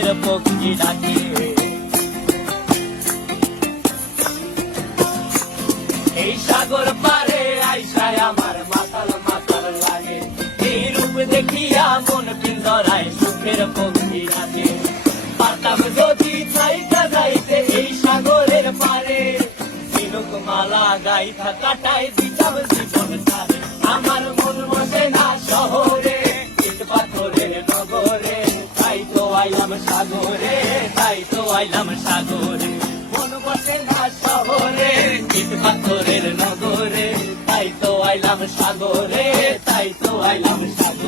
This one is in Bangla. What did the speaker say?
সুখের পক্ষী ডাকে। এই সাগর পারে আইসায় আমার মাতাল মাতাল লাগে, এই রূপ দেখিয়া মন পিন্দরায় সুখের পক্ষী ডাকে। পারতাম যদি চাইতা যাইতে এই সাগরের পারে, তিলক মালা গাইথা কাটাই দিতাম জীবন তারে। আমার মন বসে না শহরে, ইট পাথরের নগরে, তাই তো আইলাম সাগরে, তাই তো আইলাম সাগরে। মন বসে না শহরে, ইট পাথরের নগরে, তাই তো আইলাম সাগরে, তাই তো আইলাম সাগরে।